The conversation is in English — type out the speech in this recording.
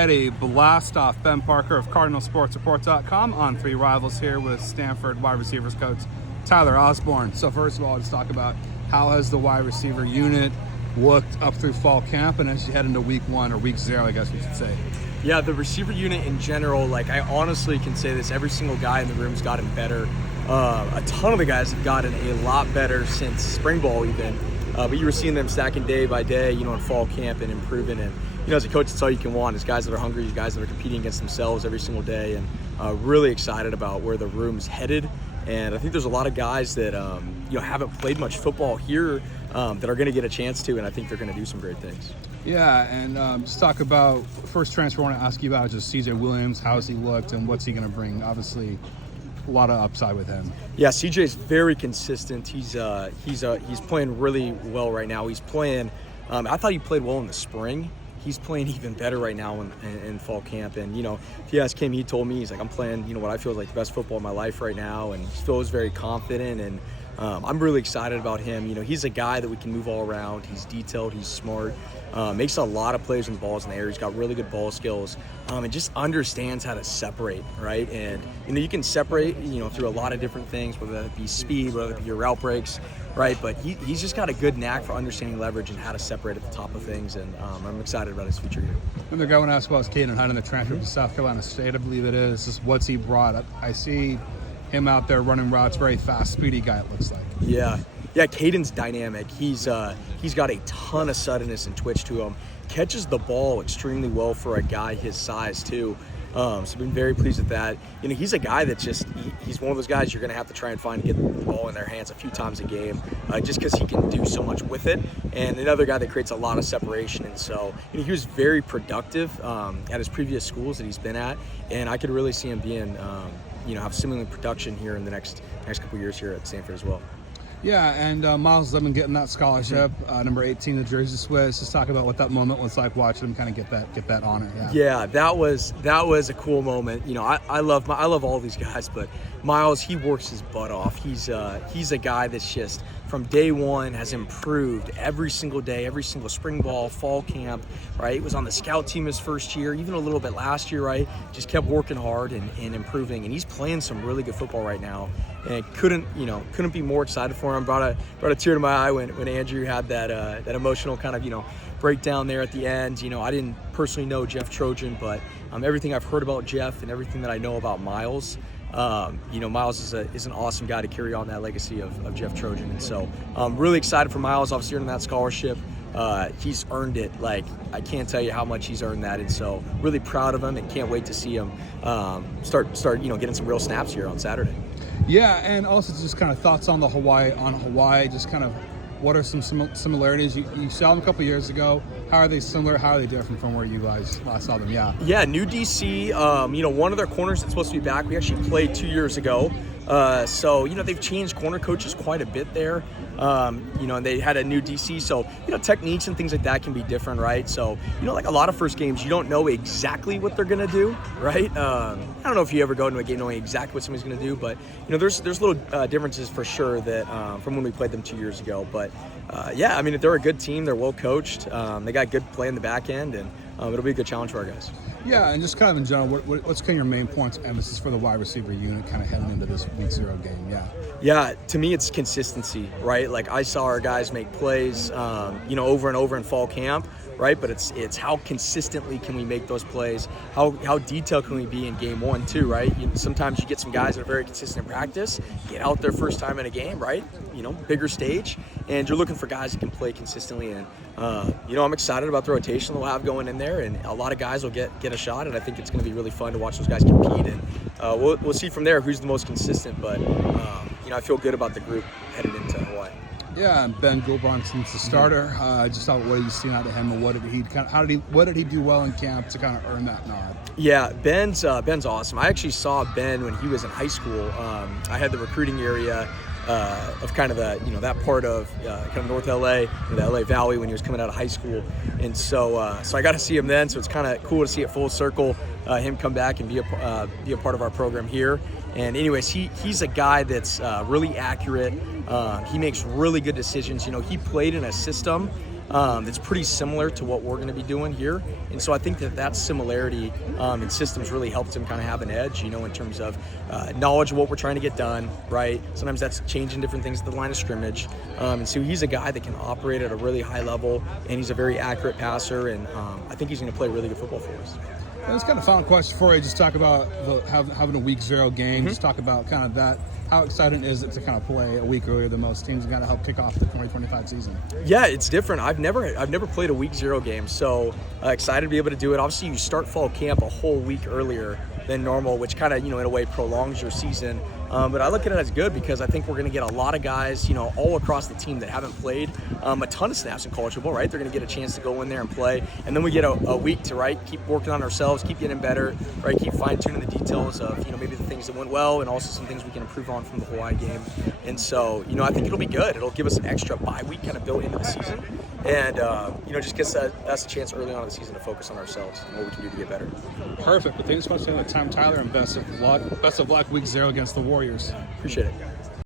had a blast off Ben Parker of CardinalSportsReport.com on Three Rivals here with Stanford wide receivers coach Tyler Osborne. So first of all, let's talk about how has the wide receiver unit looked up through fall camp and as you head into week one or week zero, I guess we should say. Yeah, the receiver unit in general, I honestly can say this, every single guy in the room's gotten better. A ton of the guys have gotten a lot better since spring ball even. But you were seeing them stacking day by day, in fall camp and improving. And, as a coach, that's all you can want is guys that are hungry, guys that are competing against themselves every single day. And really excited about where the room's headed. And I think there's a lot of guys that, haven't played much football here that are going to get a chance to, and I think they're going to do some great things. Yeah, and just talk about, first transfer I want to ask you about is just CJ Williams. How's he looked and what's he going to bring? Obviously, a lot of upside with him. Yeah, CJ's very consistent. He's playing really well right now. He's playing, I thought he played well in the spring. He's playing even better right now in fall camp. And, if you ask him, he told me, he's like, I'm playing, what I feel is like the best football of my life right now. And he feels very confident. And I'm really excited about him. He's a guy that we can move all around. He's detailed. He's smart. Makes a lot of plays when the ball's in the air. He's got really good ball skills. And just understands how to separate, right? And, you can separate, through a lot of different things, whether that be speed, whether it be your route breaks, right? But he's just got a good knack for understanding leverage and how to separate at the top of things. And I'm excited about his future here. Another guy I want to ask about is Caden Hunt in the transfer to South Carolina State, I believe it is. Just what's he brought up? I see him out there running routes, very fast, speedy guy, it looks like. Yeah, Caden's dynamic. He's got a ton of suddenness and twitch to him. Catches the ball extremely well for a guy his size too. So I've been very pleased with that. He's a guy that's he's one of those guys you're going to have to try and find to get the ball in their hands a few times a game, just because he can do so much with it. And another guy that creates a lot of separation. And so he was very productive at his previous schools that he's been at, and I could really see him being have similar production here in the next couple of years here at Stanford as well. Yeah, and Miles Lemon getting that scholarship, number 18, the Jersey Swiss. Just talk about what that moment was like watching him kind of get that honor. Yeah, that was a cool moment. I love all these guys, but Miles, he works his butt off. He's a guy that's just from day one has improved every single day, every single spring ball, fall camp, right? He was on the scout team his first year, even a little bit last year, right? Just kept working hard and improving, and he's playing some really good football right now. And couldn't be more excited for him. Brought a tear to my eye when Andrew had that emotional kind of breakdown there at the end. I didn't personally know Jeff Trojan, but everything I've heard about Jeff and everything that I know about Miles, Miles is an awesome guy to carry on that legacy of Jeff Trojan. And so I'm really excited for Miles, obviously earning that scholarship. He's earned it. I can't tell you how much he's earned that. And so really proud of him and can't wait to see him start getting some real snaps here on Saturday. Yeah, and also just kind of thoughts on Hawaii, just kind of what are some similarities? You saw them a couple years ago. How are they similar? How are they different from where you guys last saw them? Yeah, new DC, one of their corners that's supposed to be back. We actually played 2 years ago. So they've changed corner coaches quite a bit there. And they had a new DC. So, techniques and things like that can be different, right? So, like a lot of first games, you don't know exactly what they're going to do, right? I don't know if you ever go into a game knowing exactly what somebody's going to do, but, there's little differences for sure that from when we played them 2 years ago. But, they're a good team. They're well coached. They got good play in the back end, and it'll be a good challenge for our guys. Yeah, and just kind of in general, what's kind of your main points of emphasis for the wide receiver unit kind of heading into this week 0 game? Yeah, to me it's consistency, right? I saw our guys make plays, over and over in fall camp, right? But it's how consistently can we make those plays? How detailed can we be in game 1 too, right? Sometimes you get some guys that are very consistent in practice, get out there first time in a game, right? Bigger stage, and you're looking for guys that can play consistently. And I'm excited about the rotation that we'll have going in there, and a lot of guys will get a shot, and I think it's going to be really fun to watch those guys compete. And we'll see from there who's the most consistent. But I feel good about the group headed into Hawaii. Yeah, and Ben Goulburn since the starter. Just what have you seen out of him, and what did he do well in camp to kind of earn that nod? Yeah, Ben's awesome. I actually saw Ben when he was in high school. I had the recruiting area of kind of that part of kind of North LA, the LA Valley, when he was coming out of high school, and so I got to see him then. So it's kind of cool to see it full circle, him come back and be a part of our program here. And anyways, he's a guy that's really accurate. He makes really good decisions. He played in a system that's pretty similar to what we're going to be doing here. And so I think that similarity in systems really helps him kind of have an edge, you know, in terms of knowledge of what we're trying to get done, right? Sometimes that's changing different things at the line of scrimmage. And so he's a guy that can operate at a really high level, and he's a very accurate passer, and I think he's going to play really good football for us. And it's kind of a final question for you. Just talk about having a week 0 game. Just talk about kind of that. How exciting is it to kind of play a week earlier than most teams and kind of help kick off the 2025 season? Yeah, it's different. I've never played a week 0 game, so excited to be able to do it. Obviously, you start fall camp a whole week earlier than normal, which kind of, you know, in a way prolongs your season. But I look at it as good because I think we're going to get a lot of guys, you know, all across the team that haven't played a ton of snaps in college football, right? They're going to get a chance to go in there and play. And then we get a week to, right, keep working on ourselves, keep getting better, right, keep fine-tuning the details of, you know, maybe the things that went well and also some things we can improve on from the Hawaii game. And so, you know, I think it'll be good. It'll give us an extra bye week kind of built into the season. And, you know, just gives us a chance early on in the season to focus on ourselves and what we can do to get better. Perfect. But thanks so much for the time, Tyler, and best of luck week 0 against the Warriors. Appreciate it.